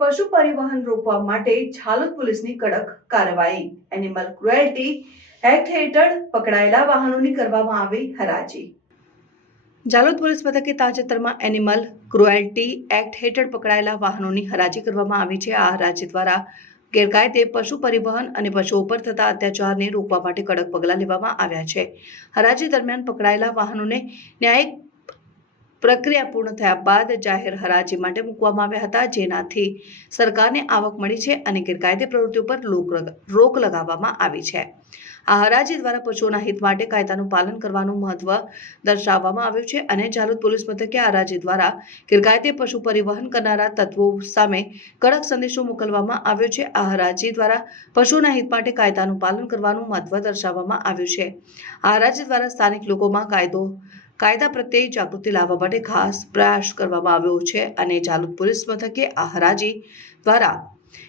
પશુ પરિવહન રોકવા માટે ઝાલોદ પોલીસની કડક કાર્યવાહી। એનિમલ ક્રુએલ્ટી એક્ટ હેઠળ પકડાયેલા વાહનોની કરવામાં આવી હરાજી। ઝાલોદ પોલીસ મથકે તાજેતરમાં એનિમલ ક્રુએલ્ટી એક્ટ હેઠળ પકડાયેલા વાહનોની હરાજી કરવામાં આવી છે। આ હરાજી દ્વારા ગેરકાયદે પશુ પરિવહન અને પશુઓ પર થતા અત્યાચારને રોકવા માટે કડક પગલાં લેવામાં આવ્યા છે। હરાજી દરમિયાન પકડાયેલા વાહનોને ન્યાયિક પ્રક્રિયા પૂર્ણ થયા બાદ જાહેર હરાજી માટે મૂકવામાં આવ્યા હતા, જેનાથી સરકારને આવક મળી છે અને ગેરકાયદે પ્રવૃત્તિઓ પર રોક લગાવવામાં આવી છે। આ હરાજી દ્વારા પશુઓના હિત માટે કાયદાનું પાલન કરવાનું મહત્વ દર્શાવવામાં આવ્યું છે અને ઝાલોદ પોલીસ મથકે આ હરાજી દ્વારા ગેરકાયદે પશુ પરિવહન કરનારા તત્વો સામે કડક સંદેશો મોકલવામાં આવ્યો છે। આ હરાજી દ્વારા પશુઓના હિત માટે કાયદાનું પાલન કરવાનું મહત્વ દર્શાવવામાં આવ્યું છે। આ હરાજી દ્વારા સ્થાનિક લોકોમાં કાયદા પ્રત્યે જાગૃતિ લાવવા માટે ખાસ પ્રયાસ કરવામાં આવ્યો છે અને ઝાલોદ પોલીસ મથકે આ હરાજી દ્વારા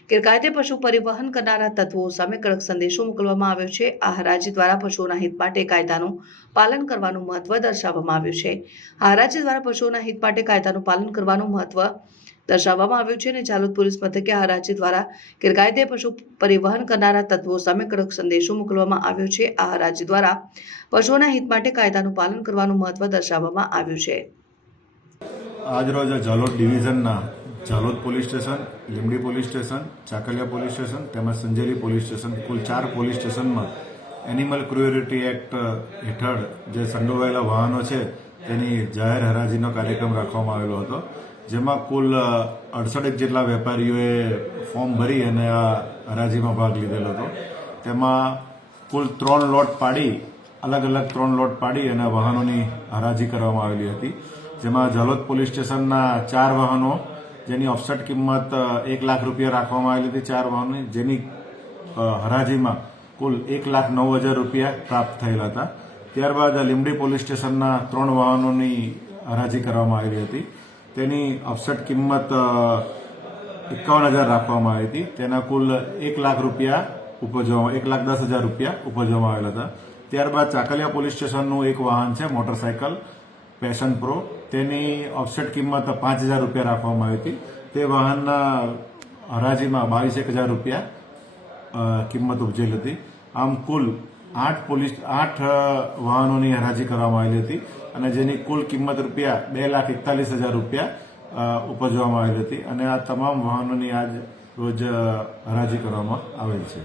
ગેરકાયદે પશુ પરિવહન કરનારા તત્વો સામે કડક સંદેશો મોકલવામાં આવ્યો છે। આ હરાજી દ્વારા પશુઓના હિત માટે કાયદાનું પાલન કરવાનું મહત્વ દર્શાવવામાં આવ્યું છે। આ હરાજી દ્વારા પશુઓના હિત માટે કાયદાનું પાલન કરવાનું મહત્વ દર્શાવવામાં આવ્યું છે અને ઝાલોદ પોલીસ મથકે આ હરાજી દ્વારા ગેરકાયદે પશુ પરિવહન કરનારા તત્વો સામે કડક સંદેશો મોકલવામાં આવ્યો છે। આ હરાજી દ્વારા પશુઓના હિત માટે કાયદાનું પાલન કરવાનું મહત્વ દર્શાવવામાં આવ્યું છે। આજરોજ ઝાલોદ ડિવિઝનના Jhalod police station, Limbdi police station, Chakaliya police station તેમજ સંજેલી પોલીસ સ્ટેશન કુલ 4 પોલીસ સ્ટેશનમાં એનિમલ ક્રુએલ્ટી એક્ટ હેઠળ જે સંડોવાયેલા વાહનો છે તેની જાહેર હરાજીનો કાર્યક્રમ રાખવામાં આવેલો હતો, જેમાં કુલ 68 જેટલા વેપારીઓએ ફોર્મ ભરી અને આ હરાજીમાં ભાગ લીધેલો હતો। તેમાં કુલ 3 લોટ પાડી અલગ 3 લોટ પાડી અને વાહનોની હરાજી કરવામાં આવેલી હતી, જેમાં ઝાલોદ પોલીસ સ્ટેશનના 4 વાહનો જેની ઓફસેટ કિંમત 1 લાખ રૂપિયા રાખવામાં આવેલી હતી, 4 વાહનો જેની હરાજીમાં કુલ 1,09,000 રૂપિયા પ્રાપ્ત થયેલા હતા। ત્યારબાદ લીંબડી પોલીસ સ્ટેશનના 3 વાહનોની હરાજી કરવામાં આવેલી હતી, તેની ઓફસેટ કિંમત 51,000 રાખવામાં આવી હતી, તેના કુલ 1 લાખ રૂપિયા ઉપજવામાં 1,10,000 રૂપિયા ઉપજવામાં આવેલા હતા। ત્યારબાદ ચાકલિયા પોલીસ સ્ટેશનનું એક વાહન છે મોટરસાયકલ પેશન પ્રો, તેની ઓફસેટ કિંમત 5,000 રૂપિયા રાખવામાં આવી હતી, તે વાહનના હરાજીમાં 22,000 રૂપિયા કિંમત ઉપજેલ હતી। આમ કુલ 8 વાહનોની હરાજી કરવામાં આવેલી હતી અને જેની કુલ કિંમત રૂપિયા 2,41,000 રૂપિયા ઉપજવામાં આવેલી હતી અને આ તમામ વાહનોની આજ રોજ હરાજી કરવામાં આવેલ છે।